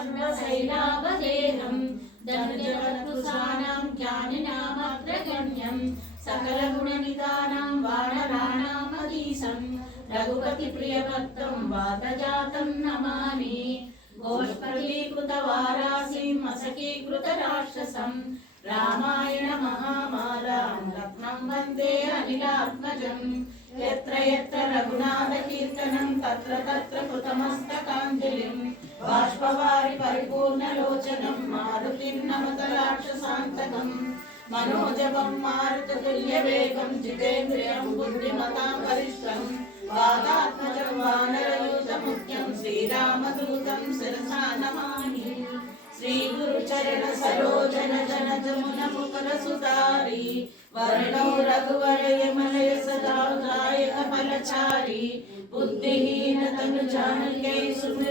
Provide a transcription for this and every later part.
सर्वशैलावदेहं धनुजवत्पुषाणां ज्ञानिनामग्रगण्यं सकलगुणनिदानं वानराणामधीशं रघुपतिप्रियभक्तं वातजातं नमामि गोष्पदीकृतवारासिं असकीकृतराक्षसं रामायण महामालां रत्नं वन्दे अनिलात्मजम् यत्र यत्र रघुनाथकीर्तनं तत्र तत्र బాష్పవారి పరిపూర్ణ లోచనం మారుతి నమతలాక్ష సాంతకం మనోజపం మారుత తుల్య వేగం జితేంద్రియం బుద్ధిమతాం పరిష్టం వాదాత్మజం వానరయూత ముఖ్యం శ్రీరామదూతం శిరసా నమామి. శ్రీ గురు చరణ సరోజన జన జమున ముకుల సుతారి వర్ణౌ రఘువర యమనయ సదా గాయక ఫలచారి. బుద్ధిహీన తను జానకై సుమి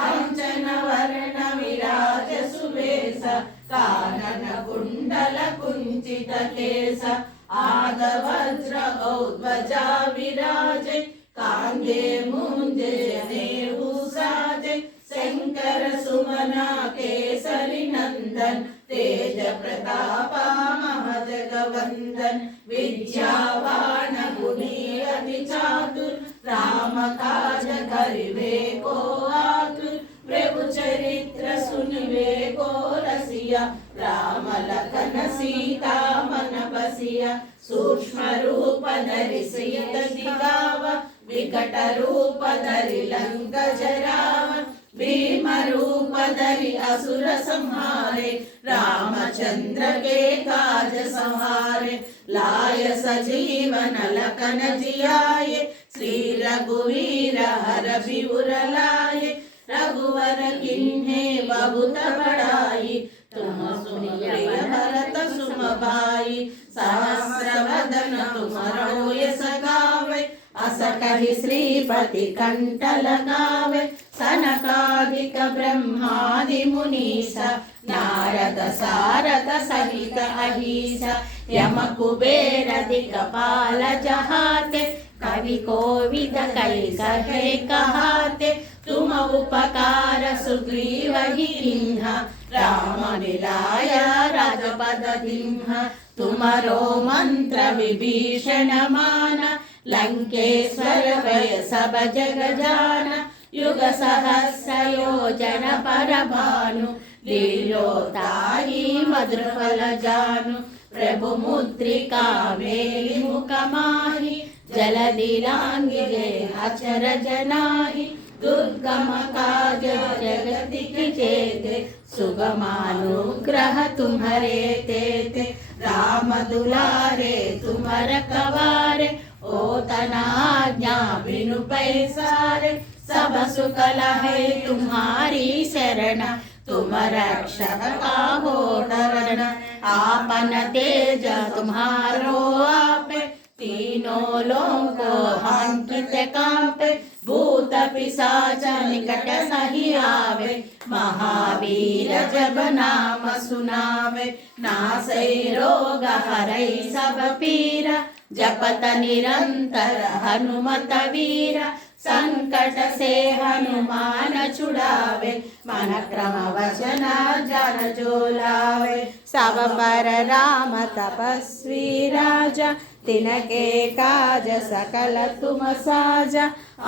कांचन वर्ण विराज सुवेश कानन कुंडल कुंचित केश आदवज्र औध्वजा विराजे कांगे मुंजे जनेऊ साजे शंकर सुमना केसरी नंदन तेज प्रतापा महजगवंदन विद्यावान गुणी अति चातुर राम काज करिवे को रसिया राम लखन सीता मन बसिया सूक्ष्म रूप धरि सियत दिगावा विकट रूप धरि लंक जरावा भीम रूप धरि असुर संहारे रामचंद्र के काज संहारे लाय सजीवन लखन जियाये श्री रघुवीर हर बिउर लाये रघुवर किन्हे बहुत बड़ाई तुम अस कहि श्रीपति कंठ लगावे सनकादिक ब्रह्मादि मुनीसा नारद सारद सहित अहिस यम कुबेर दिक्पाल जहाते कवि कोविद कई कहे कहाते तुम उपकार सुग्रीव हिन्हा राम मिलाय राजपद दिन्ह तुमरो मंत्र विभीषण मान लंकेश्वर भय सब जग जान युग सहस्र योजन पर भानु लीलो ताही मधुर फल जानु प्रभु मुद्रिका मेलि मुख माहि जल दिलांगी जय अचर जनाहि दुर्गम काज जगति की जेते सुगमानुग्रह तुम्हारे तेते राम दुलारे तुमर कवारे ओ तना आज्ञा बिनु पैसारे सब सुकल है तुम्हारी शरण तुम रक्षक हो डरन आपन तेज तुम्हारो आपे तीनों लोको अंकित कांपे भूत पिशाच निकट सही आवे महावीर जब नाम सुनावे नासै रोग हरै सब पीरा జపత నిరంతర హనుమత వీర సంకట సే హనుమాన చుడావే మన క్రమ వచన జన జోలావే. సవపర రామ తపస్వి రాజా తినకే కాజ సకల తుమ సాజ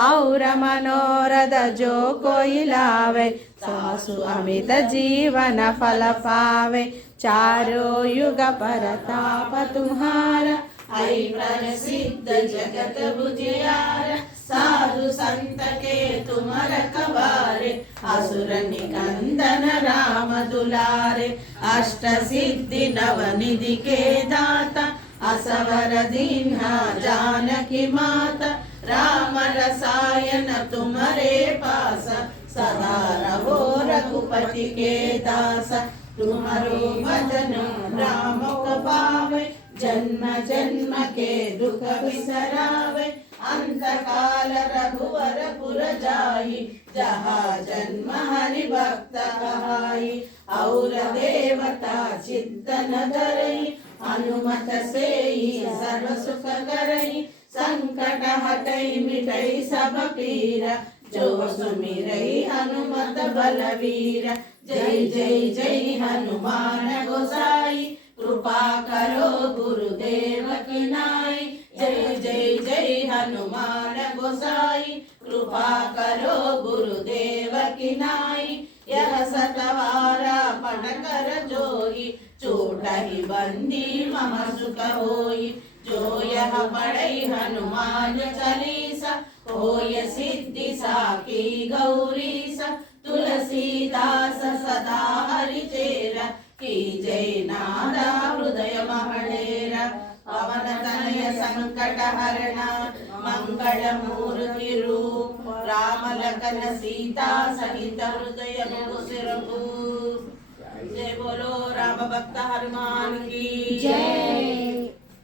ఔర మనోరథ జో కోయిలావే. సాసు అమిత జీవన ఫల పావే చారో యుగ పరతాప తుహారా युग परताप तुम्हारा ऐ प्रसिद्ध जगत बुझियार साधु संत के तुम रखवारे असुर निकंदन राम दुलारे अष्ट सिद्धि नव निधि के दाता असवर दीन्हा जानकी माता राम रसायन तुम्हारे पास सदा रहो रघुपति के दास तुम्हारो भजन राम को पावे जन्म जन्म के दुख बिसरावे अंत काल रघुवर पुर जाई जहाँ जन्म हरि भक्त कहाई। और देवता चित्तन धरई, हनुमत से सर्व सुख करई। संकट हटई, मिटई सब पीरा। जो सुमिरई, हनुमत बलवीर। जय जय जय, हनुमान गोसाई। सतवारा पढ़ कर जोई चोट ही बंदी मम सुख होई जो यह पढ़ई हनुमान चालीसा होय सिद्धि साकी गौरीसा। तुलसीदास सदा हरि चेरा की जय नादा हृदय महडेरा। पवन तनय संकट हरण मंगल मूर्ति रूप राम लखन सीता सहित हृदय जय बोलो राम भक्त हनुमान की। जय।